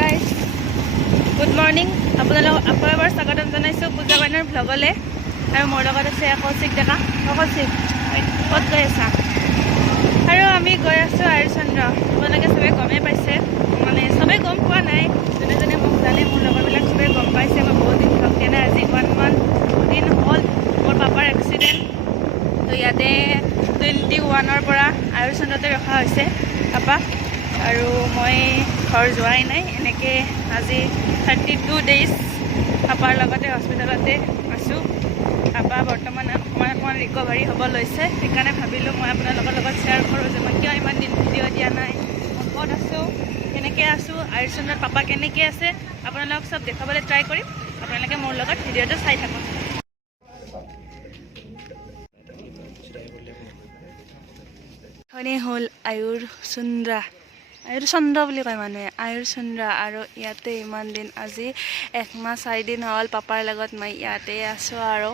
Guys good morning আপোনালোক আকৌ এবাৰ স্বাগতম জনাইছোঁ পূজা বাইনৰ ভ্লগলে আৰু মোৰ লগত আছে কৌশিক ডেকা কৌশিক ক'ত গৈ আছা আৰু আমি গৈ আছোঁ আয়ুৰচন্দ্ৰ আপোনালোকে চবে গমেই পাইছে মানে চবেই গম পোৱা নাই যোনে যোনে মোক জানে মোৰ লগৰবিলাক চবেই গম পাইছে মই বহুত দিন লগ দিয়া নাই আজি 1 month দিন হ'ল মোৰ পাপাৰ এক্সিডেণ্ট তো ইয়াতে 21ৰ পৰা আয়ুৰচন্দ্ৰতে ৰখা হৈছে পাপা আৰু মই ঘৰ যোৱাই নাই এনেকৈ আজি 32 ডেইজ পাপাৰ লগতে হস্পিটেলতে আছোঁ পাপা বৰ্তমান অকণমান ৰিকভাৰী হ'ব লৈছে সেইকাৰণে ভাবিলোঁ মই আপোনালোকৰ লগত শ্বেয়াৰ কৰোঁ যে মই কিয় ইমান দিন ভিডিঅ' দিয়া নাই মই ক'ত আছোঁ কেনেকৈ আছোঁ আয়ুৰচন্দ্ৰত পাপা কেনেকৈ আছে আপোনালোকক চব দেখাবলৈ ট্ৰাই কৰিম আপোনালোকে মোৰ লগত ভিডিঅ'টো চাই থাকক হয়নে হ'ল আয়ুৰচন্দ্ৰ বুলি কয় মানুহে আয়ুৰচন্দ্ৰ আৰু ইয়াতে ইমান দিন আজি 1 মাহ 4 দিন হ'ল পাপাৰ লগত মই ইয়াতে আছোঁ আৰু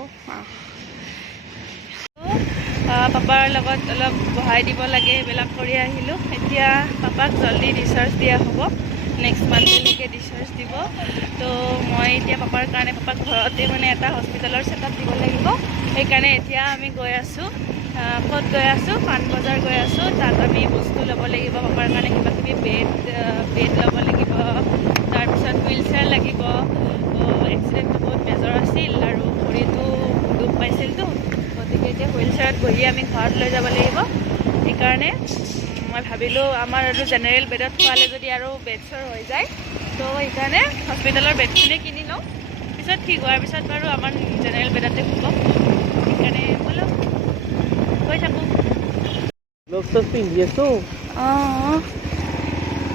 পাপাৰ লগত অলপ বহাই দিব লাগে এইবিলাক কৰি আহিলোঁ এতিয়া পাপাক জলদি ডিচাৰ্জ দিয়া হ'ব নেক্সট মান্থলৈকে ডিচাৰ্জ দিব তো মই এতিয়া পাপাৰ কাৰণে পাপাক ঘৰতে মানে এটা হস্পিটেলৰ ছেটআপ দিব লাগিব সেইকাৰণে এতিয়া আমি গৈ আছোঁ ক'ত গৈ আছোঁ পাণবজাৰ গৈ আছোঁ তাত আমি বস্তু ল'ব লাগিব পাপাৰ কাৰণে কিবা কিবি বেড ল'ব লাগিব তাৰপিছত হুইল চেয়াৰ লাগিব এক্সিডেণ্টটো বহুত মেজৰ আছিল আৰু ভৰিটো দুখ পাইছিলতো গতিকে এতিয়া হুইল চেয়াৰত বহি আমি ঘৰত লৈ যাব লাগিব সেইকাৰণে মই ভাবিলোঁ আমাৰ আৰু জেনেৰেল বেডত খোৱালে যদি আৰু বেড চৰ হৈ যায় তো সেইকাৰণে হস্পিটেলৰ বেডখিনি কিনি লওঁ পিছত ঠিক হোৱাৰ পিছত বাৰু আমাৰ জেনেৰেল বেডতে শুব সেইকাৰণে বোলো গৈ থাকোঁ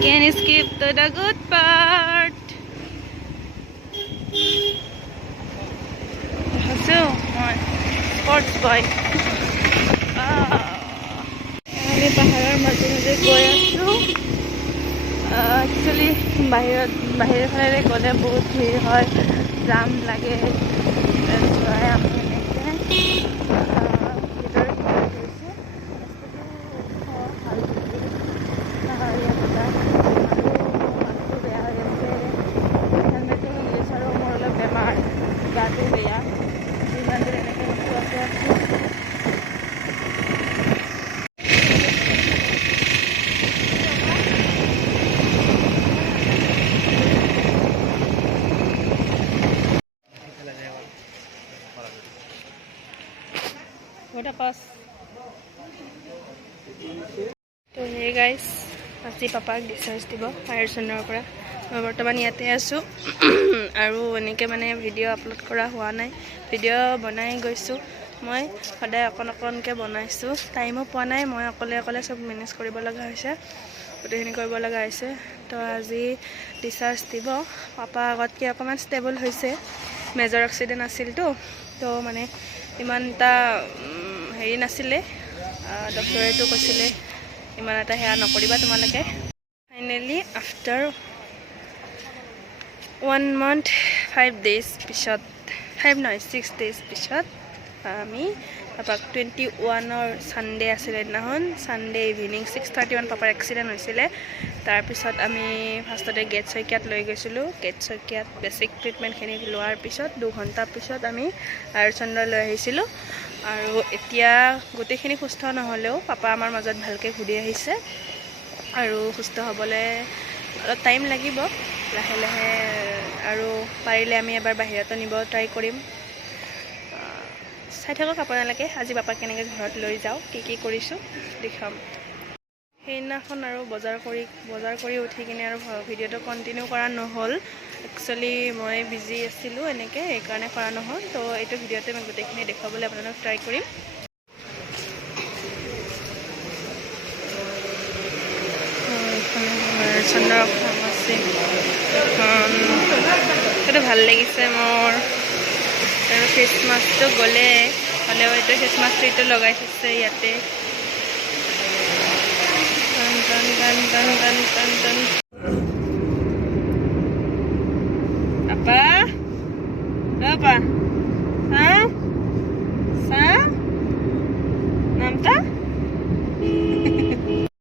Can skip to the good part. So, sports boy. আমি পাহাৰৰ মাজে মাজে গৈ আছোঁ একচুৱেলি বাহিৰৰ ফালে গ'লে বহুত ভিৰ হয় জাম লাগে আমি এনেকৈ গাটো বেয়া যিমান দূৰ এনেকৈ নোখোৱাকৈ আছোঁ তো হে গাইজ আজি পাপাক ডিচাৰ্জ দিব আয়ুৰচন্দ্ৰৰ পৰা মই বৰ্তমান ইয়াতে আছোঁ আৰু এনেকৈ মানে ভিডিঅ' আপলোড কৰা হোৱা নাই ভিডিঅ' বনাই গৈছোঁ মই সদায় অকণকৈ বনাইছোঁ টাইমো পোৱা নাই মই অকলে চব মেনেজ কৰিব লগা হৈছে গোটেইখিনি কৰিব লগা হৈছে তো আজি ডিচাৰ্জ দিব পাপা আগতকৈ অকণমান ষ্টেবল হৈছে মেজৰ এক্সিডেণ্ট আছিলতো তো মানে ইমান এটা হেৰি নাছিলে ডক্টৰেতো কৈছিলে ইমান এটা সেয়া নকৰিবা তোমালোকে ফাইনেলি আফটাৰ 1 month 5 days পিছত 5 নহয় 6 days পিছত আমি পাপাক 21ৰ ছানডে আছিলে দিনাখন ছানডে ইভিনিং 6:31 পাপাৰ এক্সিডেণ্ট হৈছিলে তাৰপিছত আমি ফাৰ্ষ্টতে গেট শইকীয়াত লৈ গৈছিলোঁ গেট শইকীয়াত বেছিক ট্ৰিটমেণ্টখিনি লোৱাৰ পিছত 2 ঘণ্টা পিছত আমি আয়ুৰচন্দ্ৰ লৈ আহিছিলোঁ আৰু এতিয়া গোটেইখিনি সুস্থ নহ'লেও পাপা আমাৰ মাজত ভালকৈ ঘূৰি আহিছে আৰু সুস্থ হ'বলৈ অলপ টাইম লাগিব লাহে লাহে আৰু পাৰিলে আমি এবাৰ বাহিৰতো নিব ট্ৰাই কৰিম চাই থাকক আপোনালোকে আজি পাপাক কেনেকৈ ঘৰত লৈ যাওঁ কি কৰিছোঁ দেখাম সেইদিনাখন আৰু বজাৰ কৰি উঠি কিনে আৰু ভিডিঅ'টো কণ্টিনিউ কৰা নহ'ল একচুৱেলি মই বিজি আছিলোঁ এনেকৈ সেইকাৰণে কৰা নহ'ল তো এইটো ভিডিঅ'তে মই গোটেইখিনি দেখুৱাবলৈ আপোনালোকক ট্ৰাই কৰিম চন্দ্ৰ ফাৰ্মাচী সেইটো ভাল লাগিছে মোৰ আৰু ফেচ মাস্কটো গ'লে হ'লেও এইটো ফেচ মাস্কটো লগাই থৈছে ইয়াতে